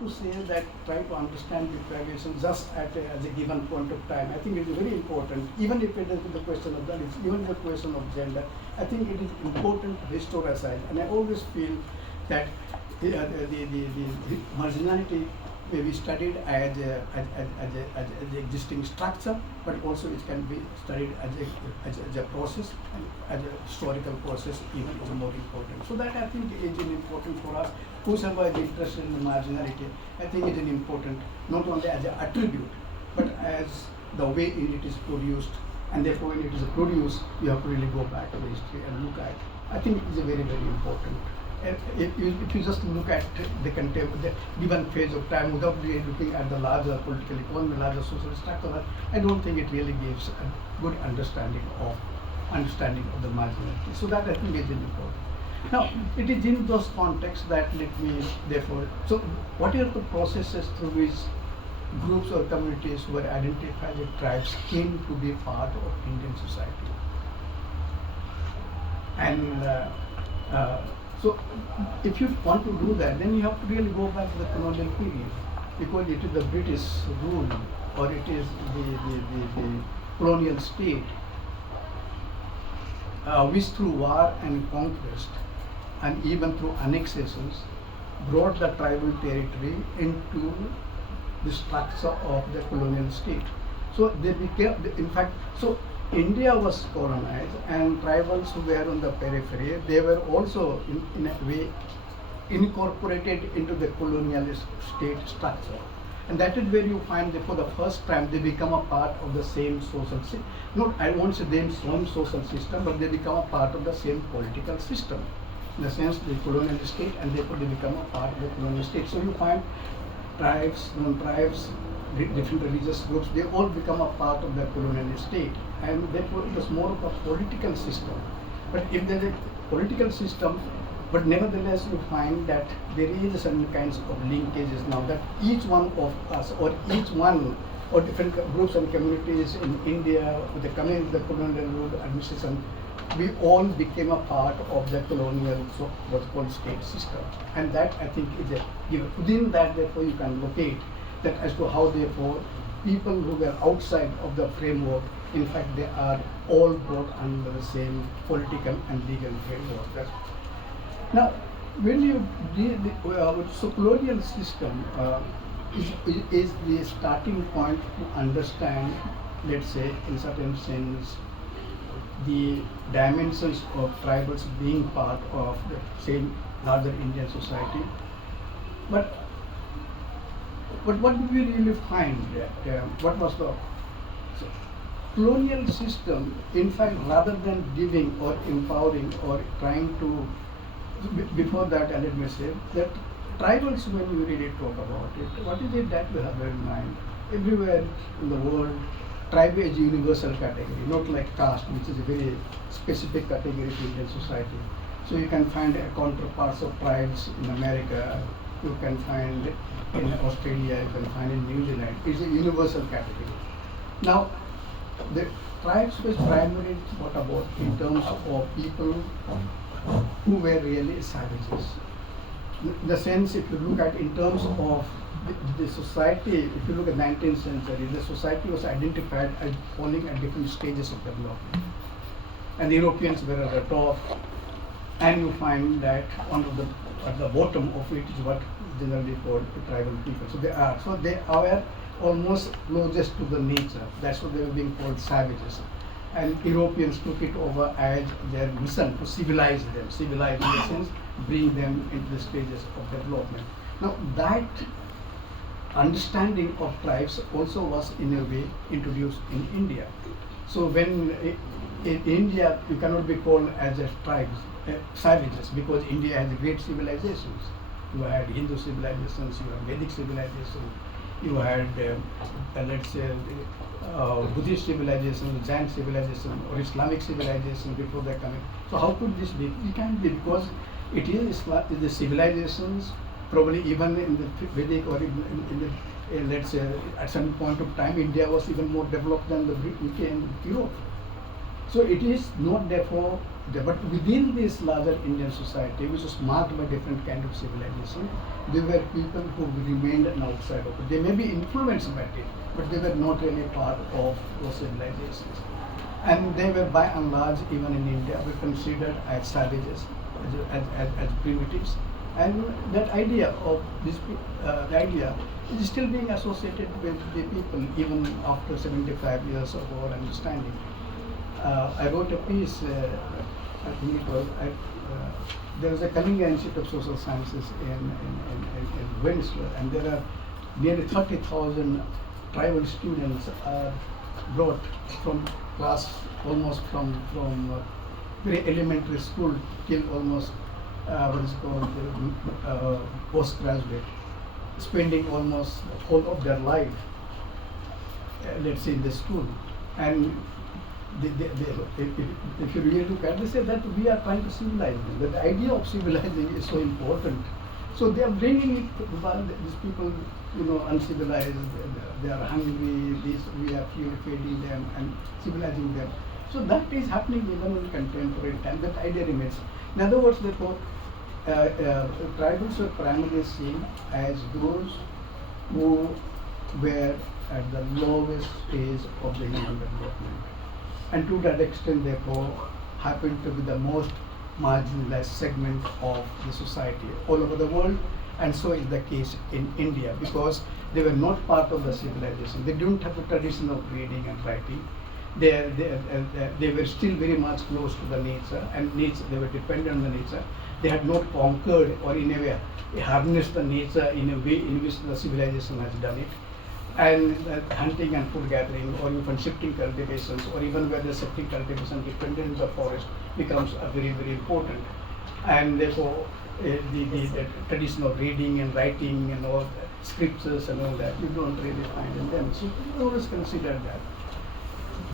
to say that try to understand deprivation just as a given point of time. I think it is very important, even if it is the question of that, even the question of gender. I think it is important to historicize, and I always feel that the marginality may be studied as an existing structure, but also it can be studied as a process, and as a historical process even is more important. So that I think is important for us. Whosoever is interested in marginality, I think it is important not only as an attribute, but as the way it is produced. And therefore, when it is produced, you have to really go back to the history and look at. I think it is a very, very important. If you just look at the given phase of time without really looking at the larger political economy, larger social structure, I don't think it really gives a good understanding of the marginality. So that I think is important. Now, it is in those contexts that let me therefore, so what are the processes through which groups or communities who are identified as tribes came to be part of Indian society? And so if you want to do that, then you have to really go back to the colonial period, because it is the British rule, or it is the colonial state, which through war and conquest and even through annexations brought the tribal territory into the structure of the colonial state. So they became, in fact, so India was colonized, and tribals who were on the periphery, they were also in a way incorporated into the colonial state structure. And that is where you find that for the first time they become a part of the same social system. No, I won't say the same social system, but they become a part of the same political system. In the sense, the colonial state, and therefore they become a part of the colonial state. So you find tribes, non-tribes, different religious groups, they all become a part of the colonial state, and therefore it was more of a political system. But if there is a political system, but nevertheless you find that there is certain kinds of linkages now, that each one of us, or each one, or different groups and communities in India, with the coming of the colonial rule administration, we all became a part of the colonial, so what's called state system. And that I think is a given. Within that, therefore, you can locate that as to how therefore people who were outside of the framework, in fact they are all brought under the same political and legal framework. Now, when you so colonial system is the starting point to understand, let's say in certain sense, the dimensions of tribals being part of the same larger Indian society. But what did we really find? What was the colonial system? In fact, rather than giving or empowering or trying to, before that, let me say that tribals, when we really talk about it, what is it that we have in mind? Everywhere in the world, tribe is a universal category, not like caste, which is a very specific category to Indian society. So you can find counterparts of tribes in America, you can find in Australia, you can find in New Zealand. It's a universal category. Now, the tribes was primarily what about in terms of people who were really savages. In the sense, if you look at in terms of the society, if you look at 19th century, the society was identified as falling at different stages of development. And the Europeans were at the top, and you find that at the bottom of it is what generally called the tribal people. So they are almost closest to the nature. That's why they were being called savages. And Europeans took it over as their mission to civilize them, civilize in the sense, bring them into the stages of development. Now that understanding of tribes also was in a way introduced in India. So when in India you cannot be called as a tribes, savages, because India has great civilizations. You had Hindu civilizations, you had Vedic civilization, you had let's say Buddhist civilization, Jain civilization, or Islamic civilization before they coming. So how could this be? It can't be, because it is the civilizations, probably even in the Vedic or in the let's say at some point of time India was even more developed than the UK and Europe. So it is not therefore But within this larger Indian society, which was marked by different kind of civilization, there were people who remained an outsider. They may be influenced by it, but they were not really part of those civilizations. And they were by and large, even in India, were considered as savages, as primitives. And that idea of this, the idea is still being associated with the people even after 75 years of our understanding. I wrote a piece, I think it was, there was a Cunningham Institute of Social Sciences in Venezuela, and there are nearly 30,000 tribal students brought from class, almost from very elementary school till almost what is called postgraduate, spending almost whole of their life, let's say, in the school. And if you really look at it, they say that we are trying to civilize them. That the idea of civilizing is so important. So they are bringing it, while these people, uncivilized, they are hungry, we are feeding them and civilizing them. So that is happening even in contemporary time. That idea remains. In other words, therefore, tribals were primarily seen as those who were at the lowest stage of the human development, and to that extent, therefore, happen to be the most marginalized segment of the society all over the world. And so is the case in India, because they were not part of the civilization. They don't have a tradition of reading and writing. They were still very much close to the nature, and nature, they were dependent on the nature. They had not conquered or in a way harnessed the nature in a way in which the civilization has done it. And hunting and food gathering, or even shifting cultivations, or even where the shifting cultivation dependent on the forest becomes very, very important. And therefore, the tradition of reading and writing and all the scriptures and all that, you don't really find in them. So we always consider that.